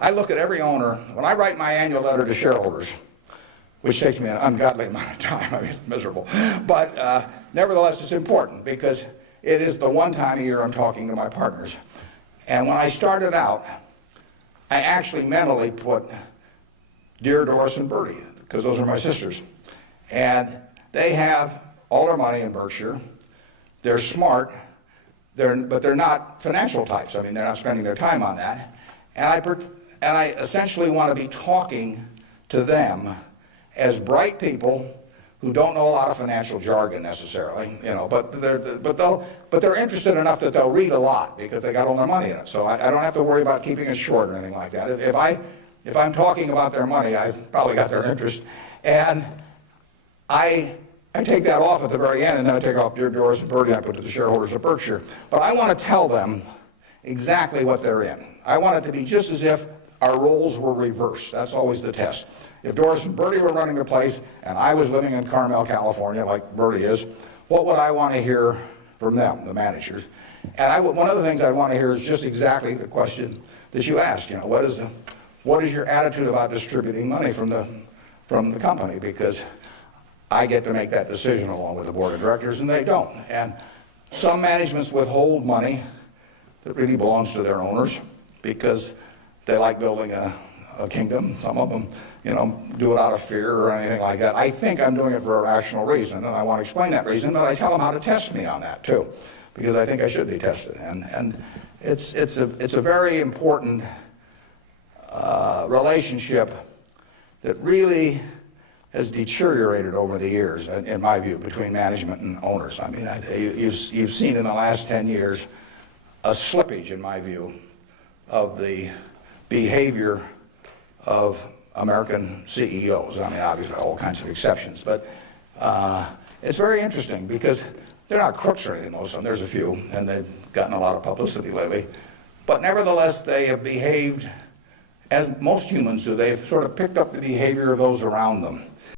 I look at every owner, when I write my annual letter to shareholders, which takes me an ungodly amount of time, I mean, it's miserable, but nevertheless it's important because it is the one time a year I'm talking to my partners. And when I started out, I actually mentally put Dear Doris and Bertie, because those are my sisters. And they have all their money in Berkshire. They're smart, but they're not financial types. I mean, they're not spending their time on that. And I essentially want to be talking to them as bright people who don't know a lot of financial jargon necessarily, you know, but they're interested enough that they'll read a lot because they got all their money in it. So I don't have to worry about keeping it short or anything like that. If I'm talking about their money, I've probably got their interest. And I take that off at the very end, and then I take off Dear Doris and Bertie, and I put to the shareholders of Berkshire. But I want to tell them exactly what they're in. I want it to be just as if our roles were reversed. That's always the test. If Doris and Bertie were running the place, and I was living in Carmel, California, like Bertie is, what would I want to hear from them, the managers? And one of the things I want to hear is just exactly the question that you asked. You know, what is your attitude about distributing money from the company? Because I get to make that decision along with the board of directors, and they don't. And some managements withhold money that really belongs to their owners because they like building a kingdom. Some of them, you know, do it out of fear or anything like that. I think I'm doing it for a rational reason, and I want to explain that reason, but I tell them how to test me on that too, because I think I should be tested. And it's a very important relationship that really has deteriorated over the years, in my view, between management and owners. I mean, you've seen in the last 10 years a slippage, in my view, of the behavior of American CEOs. I mean, obviously, all kinds of exceptions, but it's very interesting because they're not crooks or anything, most of them. There's a few, and they've gotten a lot of publicity lately. But nevertheless, they have behaved as most humans do. They've sort of picked up the behavior of those around them.